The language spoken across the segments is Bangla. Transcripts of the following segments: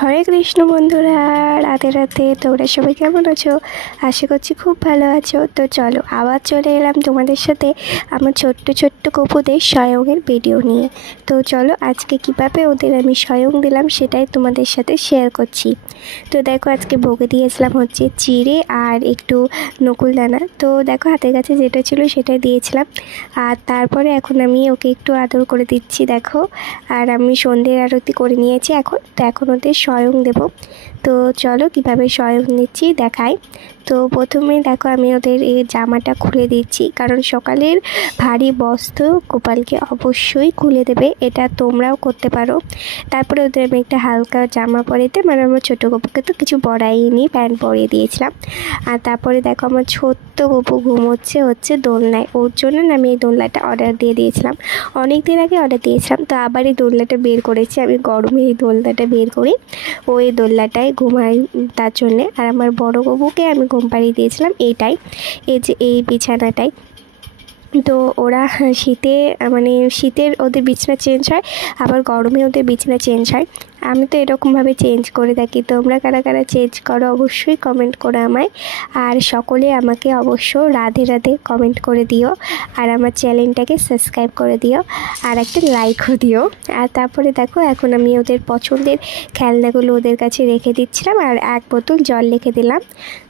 হরে কৃষ্ণ বন্ধুরা, রাধে রাধে। তোমরা সবাই কেমন আছো? আশা করছি খুব ভালো আছো। তো চলো আবার চলে এলাম তোমাদের সাথে আমার ছোট্ট ছোট্ট গপুদের স্বয়ংয়ের ভিডিও নিয়ে। তো চলো আজকে কিভাবে ওদের আমি স্বয়ং দিলাম সেটাই তোমাদের সাথে শেয়ার করছি। তো দেখো আজকে ভোগে দিয়েছিলাম হচ্ছে চিড়ে আর একটু নকুলদানা। তো দেখো হাতের কাছে যেটা ছিল সেটাই দিয়েছিলাম। আর তারপরে এখন আমি ওকে একটু আদর করে দিচ্ছি দেখো। আর আমি সন্ধ্যের আরতি করে নিয়েছি এখন ওদের স্বয়ং দেব। তো চলো কিভাবে স্বয়ং নিচ্ছি দেখাই। তো প্রথমে দেখো আমি ওদের এই জামাটা খুলে দিচ্ছি, কারণ সকালের ভারী বস্ত্র গোপালকে অবশ্যই খুলে দেবে, এটা তোমরাও করতে পারো। তারপরে ওদের আমি একটা হালকা জামা পরিয়ে মানে আমার ছোটো গপুকে তো কিছু পরাইনি, প্যান্ট পরিয়ে দিয়েছিলাম। আর তারপরে দেখো আমার ছোট্ট গপু হচ্ছে দোলনায়। ওর জন্য আমি এই দোলনাটা অর্ডার দিয়ে দিয়েছিলাম, অনেক দিন আগে অর্ডার দিয়েছিলাম। তো আবার এই দোলনাটা বের করেছি, আমি গরমে এই দোলনাটা বের করি, ওই দোলনাটায় ঘুমাই তার জন্যে। আর আমার বড় গপুকে আমি ঘুম পাড়িয়ে দিয়েছিলাম এই যে এই বিছানাটাই। তো ওরা শীতের ওদের বিছানা চেঞ্জ হয়, আবার গরমে ওদের বিছানা চেঞ্জ হয়। আমি তো এরকমভাবে চেঞ্জ করে থাকি। তোমরা কারা কারা চেঞ্জ করো অবশ্যই কমেন্ট করো আমায়। আর সকলে আমাকে অবশ্য রাধে রাধে কমেন্ট করে দিও, আর আমার চ্যানেলটাকে সাবস্ক্রাইব করে দিও, আর একটা লাইকও দিও। আর তারপরে দেখো এখন আমি ওদের পছন্দের খেলনাগুলো ওদের কাছে রেখে দিচ্ছিলাম, আর এক বোতল জল রেখে দিলাম।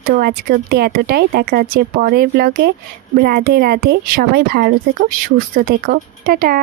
তো আজকে অবধি এতটাই, দেখা হচ্ছে পরের ব্লগে। রাধে রাধে, সবাই ভালো থেকো, সুস্থ থেকো, টাটা।